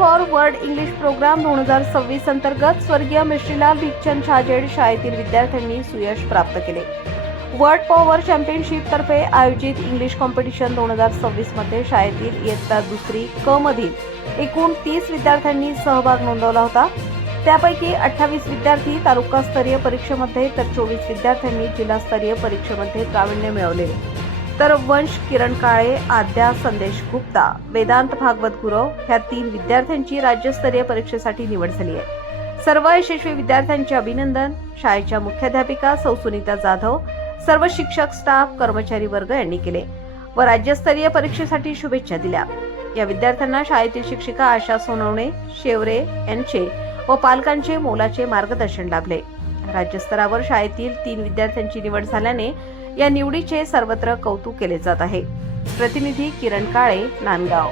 For world English programme 2026 अंतर्गत स्वर्गीय मिश्रीलाल भिकचंद छाजेड शाळेतील विद्यार्थ्यांनी सुयश प्राप्त केले. वर्ल्ड पॉवर चॅम्पियनशिप तर्फे आयोजित इंग्लिश कॉम्पिटिशन 2026 मध्ये शाळेतील इयत्ता दुसरी क मधील एकूण 30 विद्यार्थ्यांनी सहभाग नोंदवला होता. त्यापैकी 28 विद्यार्थी तालुकास्तरीय परीक्षेमध्ये तर 24 विद्यार्थ्यांनी जिल्हास्तरीय परीक्षेमध्ये प्रावीण्य मिळवले. तर वंश किरण काळे, आद्या संदेश गुप्ता, वेदांत भागवत गुरव ह्या 3 विद्यार्थ्यांची राज्यस्तरीय परीक्षेसाठी निवड झाली आहे. सर्व यशस्वी विद्यार्थ्यांचे अभिनंदन शाळेच्या मुख्याध्यापिका सौ सुनीता जाधव, सर्व शिक्षक, स्टाफ, कर्मचारी वर्ग यांनी केले व राज्यस्तरीय परीक्षेसाठी शुभेच्छा दिल्या. या विद्यार्थ्यांना शाळेतील शिक्षिका आशा सोनवणे शेवरे यांचे व पालकांचे मोलाचे मार्गदर्शन लाभले. राज्यस्तरावर शाळेतील 3 विद्यार्थ्यांची निवड झाल्याने या निवडीचे सर्वत्र कौतुक केले जात आहे. प्रतिनिधी किरण काळे, नांदगाव.